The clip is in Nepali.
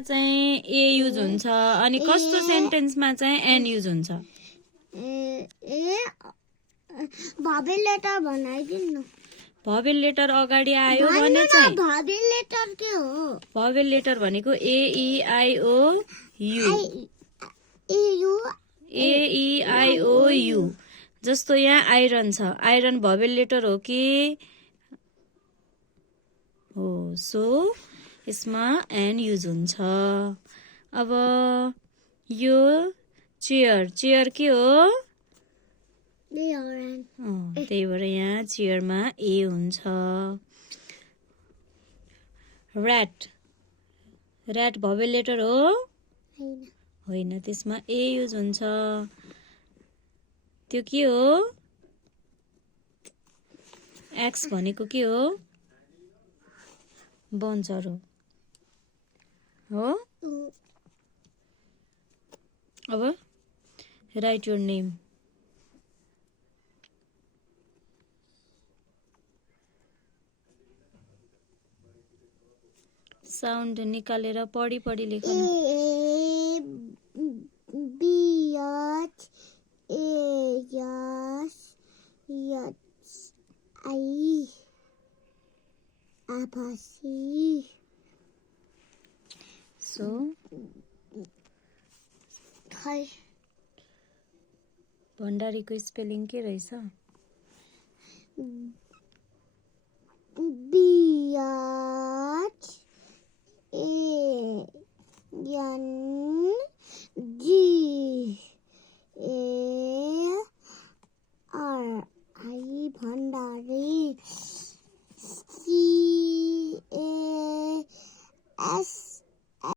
चाहिँ ए युज हुन्छ अनि कस्तो सेन्टेन्समा चाहिँ एन युज हुन्छ? भवेल लेटर बनाइदिनु न। भवेल लेटर अगाडि आयो भने चाहिँ भवेल लेटर के हो? भवेल लेटर भनेको A E I O U, A E I O U. जस्तो यहाँ आइरन छ, आइरन भवेल लेटर हो कि हो, सो यसमा एन युज हुन्छ। अब यो चेयर, चेयर के हो? त्यही भएर यहाँ चेयरमा ए हुन्छ। ऱ्याट, ऱ्याट भवेल लेटर हो? होइन, त्यसमा ए युज हुन्छ। त्यो के हो? एक्स भनेको के हो? बन्चर हो। अब राइट योर नेम। साउन्ड निकालेर पढी पढी लेख्नु। सो भण्डारीको स्पेलिङ के रहेछ?